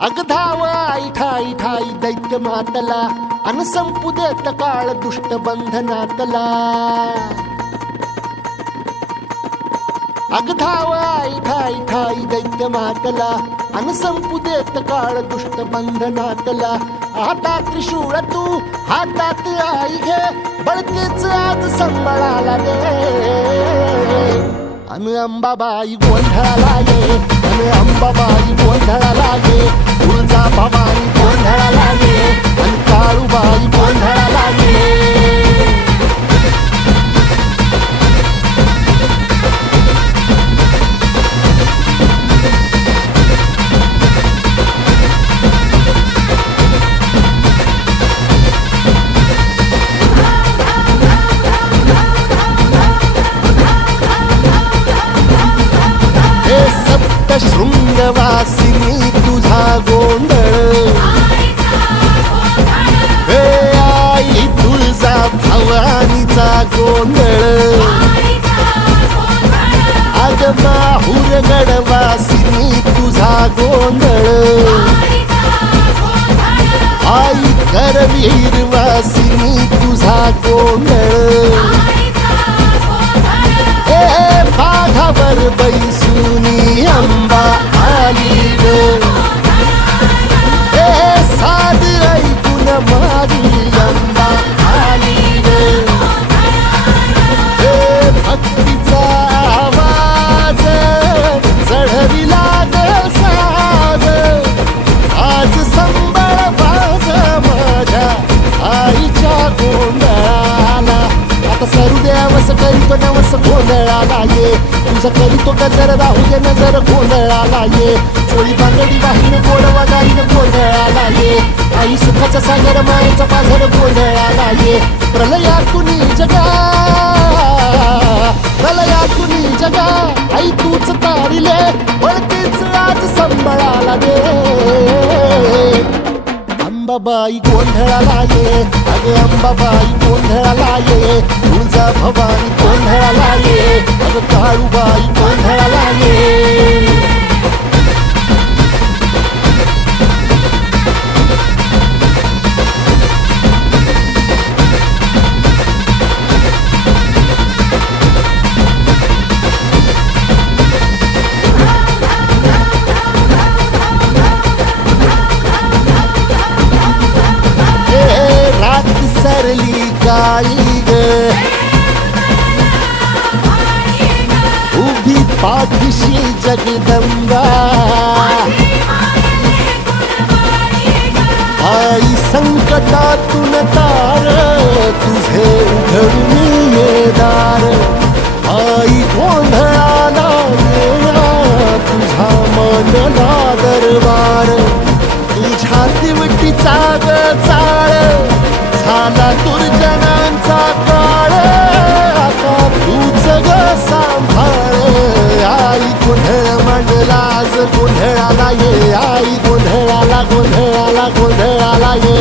अग धाव आई ठाई ठाई दैत्य मातला अन संपू देत काळ दुष्ट बंधनातला अग धाव आई ठाई ठाई दैत्य मातला अन संपू देत काळ दुष्ट बंधनातला हातात त्रिशूळ तू हातात आई घे बळकेच आज संबळाला दे अन अंबाबाई गोंधळाला ये अन अंबाबाई गोंधळाला ये तुळजा भवानी गोंधळाला ये अन काळूबाई गोंधळाला ये शृंगवासिनी तुझा गोंधळ हे आई तुळजा भवानीचा गोंधळ अग माहूर गडवासिनी तुझा गोंधळ आई करवीर वासिनी तुझा गोंधळ बाघावर बैसुनी अंबा आली ग साध ऐकून माझी अंबा आली ग भक्तीचा आवाज चढविला ग साज आज संबळ बाज माझ्या आईच्या गोंधळाला आता सरुदेवस करीतो नवस गोंधळाला ये तुझं करीतो गजर राहू दे नजर गोंधळाला ये चोळी बांगडी वाहीन गोडवा गाईन गोंधळाला ये आई सुखाचा सागर मायेचा पाझर गोंधळाला ये प्रलयातुनी जगा प्रलयातुनी जगा आई तूच तारिले वळतीच आज संबळाला दे अंबाबाई गोंधळाला ये अग अंबाबाई गोंधळाला ये तुळजा भवानी गोंधळाला ये अग काळूबाई गोंधळाला ये सरली काळी ग उभी पाठीशी जगदंबा आई संकटातून तार तुझे उघडून ये दार आई गोंधळाला येणार तुझा मनला दरबार तुझ्या दिवटीचा ग चाळ झाला दुर्जनांचा काळ आता तूच ग सांभाळ आई गोंधळ मांडला आज गोंधळाला ये आई गोंधळाला गोंधळाला गोंधळाला ये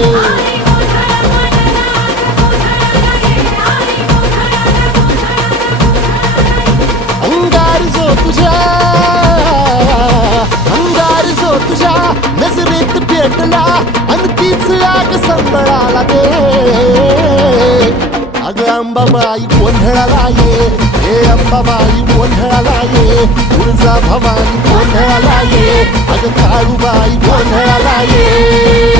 अंगार जो तुझ्या नजरेत पेटला आणि तीच आग संबळाला दे अग अंबाबाई गोंधळाला ये हे अंबाबाई गोंधळाला ये तुळजा भवानी गोंधळाला ये अग काळूबाई गोंधळाला ये